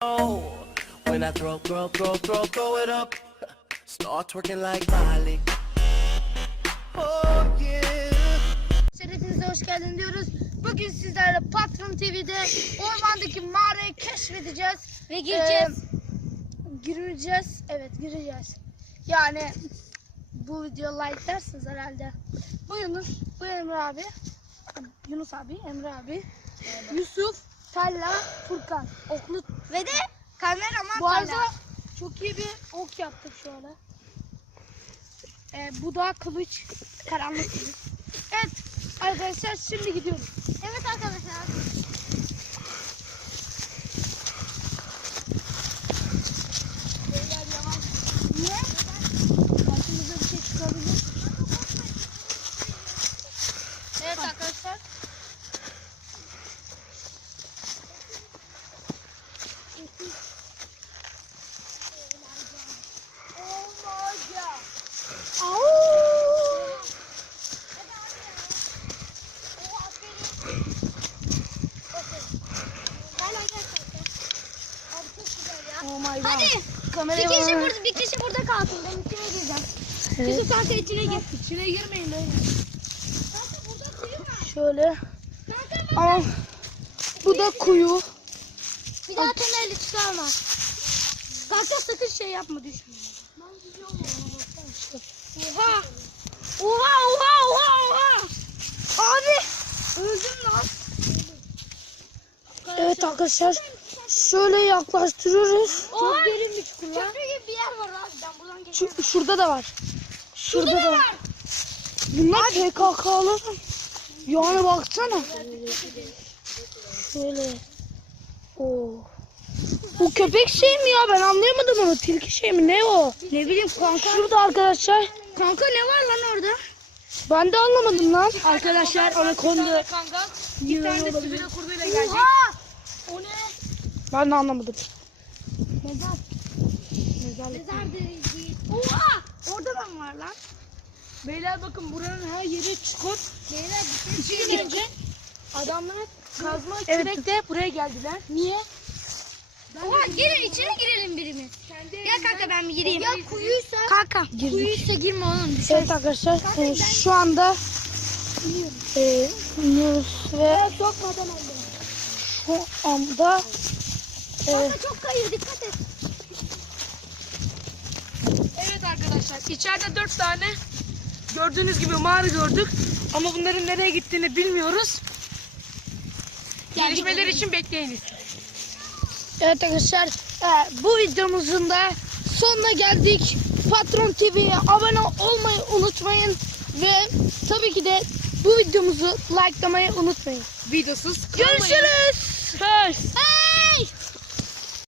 When I throw it up, start twerking like Miley. Oh yeah. Hepinize hoş geldin diyoruz. Bugün sizlerle Patron TV'de Ormandaki Mağarayı keşfedeceğiz. Ve gireceğiz. Gireceğiz. Evet, gireceğiz. Yani bu video like dersiniz herhalde. Bu Yunus, bu Emre abi. Yunus abi, Emre abi. Yusuf, Talla, Furkan. Oklu Ve de kameraman bu arada Talla. çok iyi bir ok yaptık şöyle. Bu da kılıç, karanlık kılıç. Evet arkadaşlar, şimdi gidiyoruz. Evet arkadaşlar. Beyler yavaş. Niye? Karşımıza bir şey çıkabilir. Evet arkadaşlar. Oh my god. Hadi. Bir kişi burada kalsın. Ben içine gireceğim. Evet. Yusuf kanka içine gir. İçine girmeyin öyle. Kanka burada kuyu var. Şöyle. Kanka Aa, bu da kuyu. bir daha temelli çıkarma. Kanka sakın şey yapma düşme. Oha. Oha. Abi. Öldüm lan. Evet arkadaşlar. Şöyle yaklaştırıyoruz. Çok derin bir çukur lan. Köprü gibi bir yer var abi. Ben buradan geçemem. Şurada da var. Şurada Burada da da var. Bunlar PKK'lı. Yani baksana. Şöyle. Oo. Bu köpek şey mi ya? Ben anlayamadım onu. Tilki şey mi? Ne o? Ne bileyim kanka. Şurada arkadaşlar. Kanka ne var lan orada? Ben de anlamadım lan. Arkadaşlar anakonda. Kanka. Bir tane de sivri kurduyla gelecek. O ne? Ben de anlamadım. Mezar. Mezar değil. Oha! Orada da mı var lan? Beyler bakın, buranın her yeri çukur. Beyler bir İki şey gün önce adamlar kazma kürekle buraya geldiler. Niye? Oha gelin içine girelim birimiz. Gel kanka ben bir gireyim. Ya kuyuysa. Kanka girdik. Kuyuysa girme oğlum. Evet arkadaşlar, şu anda iniyoruz ve şu anda Kanka çok kayıyor, dikkat et. evet arkadaşlar, içeride 4 tane gördüğünüz gibi mağara gördük ama bunların nereye gittiğini bilmiyoruz. Gelişmeler için bekleyiniz. Evet arkadaşlar, bu videomuzun da sonuna geldik. Patron TV'ye abone olmayı unutmayın ve tabii ki de bu videomuzu likelamayı unutmayın. Videosuz kalmayın. Görüşürüz. Hey!